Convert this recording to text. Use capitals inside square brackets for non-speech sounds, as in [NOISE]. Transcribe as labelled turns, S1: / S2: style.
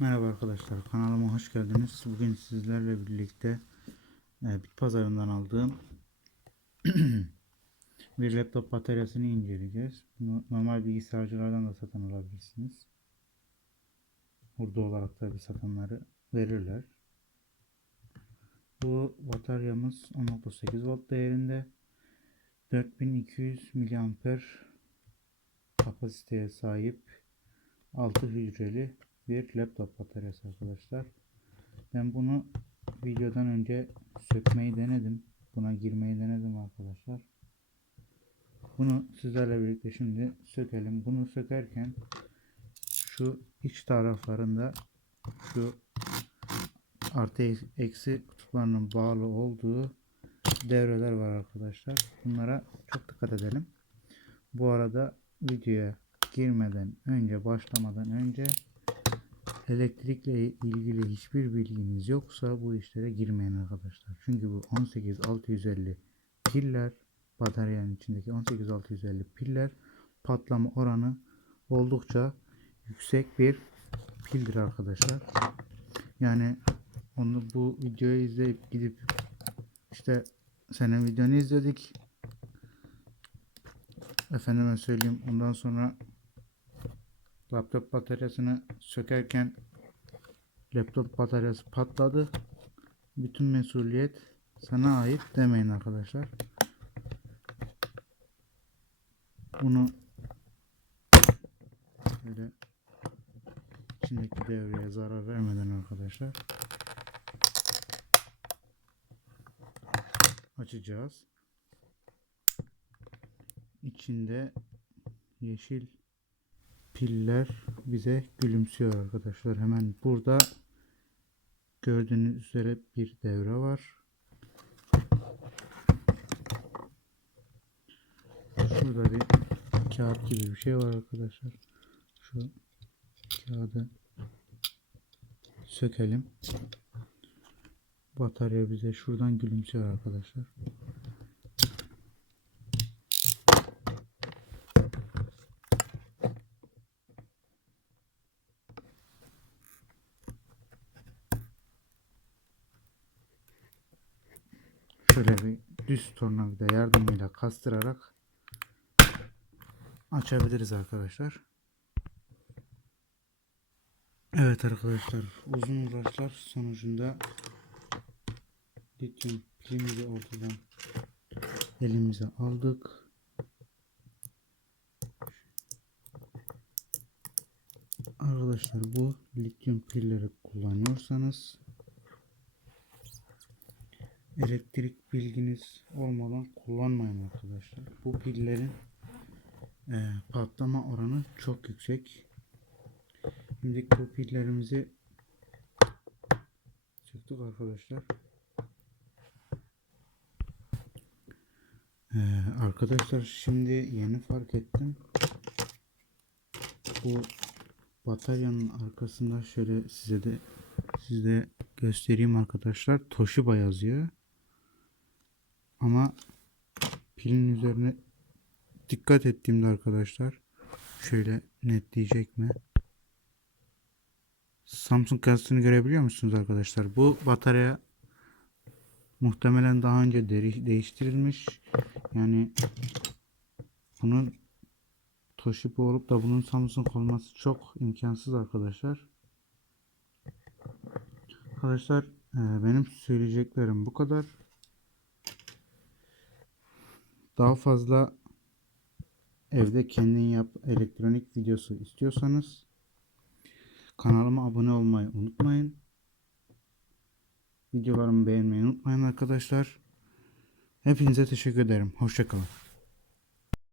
S1: Merhaba arkadaşlar kanalıma hoş geldiniz. Bugün sizlerle birlikte e, bit pazarından aldığım [CLEARS THROAT] bir laptop bataryasını inceleyeceğiz. Bunu normal bilgisayarcılardan da satın alabilirsiniz. Burada olarak da bir satanları verirler. Bu bataryamız 10.8 volt değerinde 4200 mAh kapasiteye sahip 6 hücreli bir laptop bataryası arkadaşlar. Ben bunu videodan önce sökmeyi denedim. Buna girmeyi denedim arkadaşlar. Bunu sizlerle birlikte şimdi sökelim. Bunu sökerken şu iç taraflarında şu artı eksi kutuplarının bağlı olduğu devreler var arkadaşlar. Bunlara çok dikkat edelim. Bu arada videoya girmeden önce başlamadan önce elektrikle ilgili hiçbir bilginiz yoksa bu işlere girmeyin arkadaşlar. Çünkü bu 18650 piller bataryanın içindeki 18650 piller patlama oranı oldukça yüksek bir pildir arkadaşlar. Yani onu bu videoyu izleyip gidip işte senin videonu izledik. Efendime söyleyeyim ondan sonra laptop bataryasını sökerken laptop bataryası patladı. Bütün mesuliyet sana ait demeyin arkadaşlar. Bunu böyle içindeki devreye zarar vermeden arkadaşlar açacağız. İçinde yeşil piller bize gülümsüyor arkadaşlar. Hemen burada gördüğünüz üzere bir devre var. Şurada bir kağıt gibi bir şey var arkadaşlar. Şu kağıdı sökelim. Batarya bize şuradan gülümsüyor arkadaşlar. Şöyle bir düz tornavida yardımıyla kastırarak açabiliriz arkadaşlar. Evet arkadaşlar uzun uğraşlar sonucunda lityum pilimizi ortadan elimize aldık. Arkadaşlar bu lityum pilleri kullanıyorsanız elektrik bilginiz olmadan kullanmayın arkadaşlar. Bu pillerin e, patlama oranı çok yüksek. Şimdi bu pillerimizi söktük arkadaşlar. Ee, arkadaşlar şimdi yeni fark ettim. Bu bataryanın arkasında şöyle size de size göstereyim arkadaşlar. Toshiba yazıyor. Ama pilin üzerine dikkat ettiğimde arkadaşlar şöyle netleyecek mi? Samsung yazısını görebiliyor musunuz arkadaşlar? Bu batarya muhtemelen daha önce değiştirilmiş. Yani bunun Toshiba olup da bunun Samsung olması çok imkansız arkadaşlar. Arkadaşlar benim söyleyeceklerim bu kadar. Daha fazla evde kendin yap elektronik videosu istiyorsanız kanalıma abone olmayı unutmayın. Videolarımı beğenmeyi unutmayın arkadaşlar. Hepinize teşekkür ederim. Hoşçakalın.